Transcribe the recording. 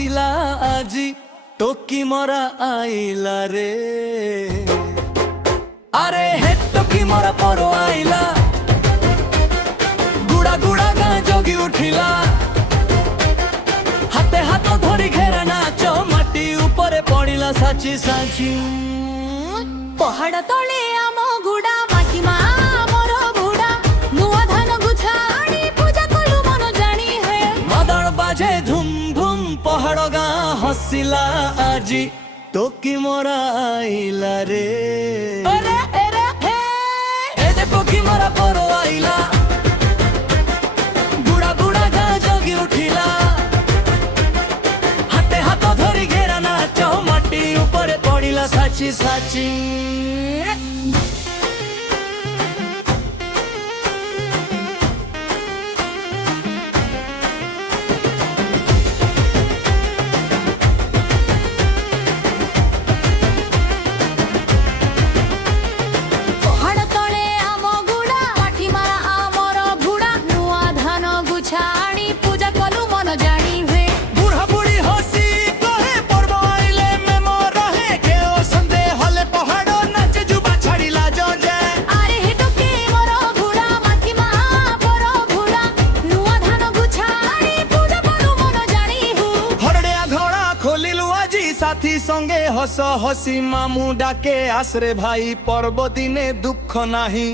हसिला आजी टोकी मोरा आइला रे। अरे हे टोकी मोरा परो आइला गुड़ा गुड़ा गाँ जोगी उठिला हाथे हाथ धरी घेरा नाच माटी ऊपर पड़िला साची साची पहाड़ तले आम गुड़ा माटी मा मोर बुड़ा नुआ धान गुछाड़ी पूजा कलु मन जानी है मदड़ बाजे धूम धूम पहाड़ गाँ हसिला आजी टोकी मोरा आइला रे। अरे अरे हे ए दे टोकी मोरा परो आइला गुड़ा गुड़ा गाँ जोगी उठिला हाथे हाथ धरी घेरा नाच माटी ऊपर पड़िला साची साची पहाड़ तले आम गुड़ा माटी मा आमर बुड़ा नुआ धान गुछाड़ी पूजा कलु मन जानी है बूढ़ा बूढ़ी हसी कहे पर्व आइले में मोर रहे के ओ संदे हले पहाड़ो नाच जुबा छाड़िला जो जे। अरे हे टोकी मोर बुड़ा माटी मा मोर बुड़ा नुआ धान गुछाड़ी पूजा कलु मन जानी हूँ हरड़िया घोड़ा खोलिलु आजी साथी संगे हस हसी मामू डाके आसरे भाई पर्व दिने दुख नाही।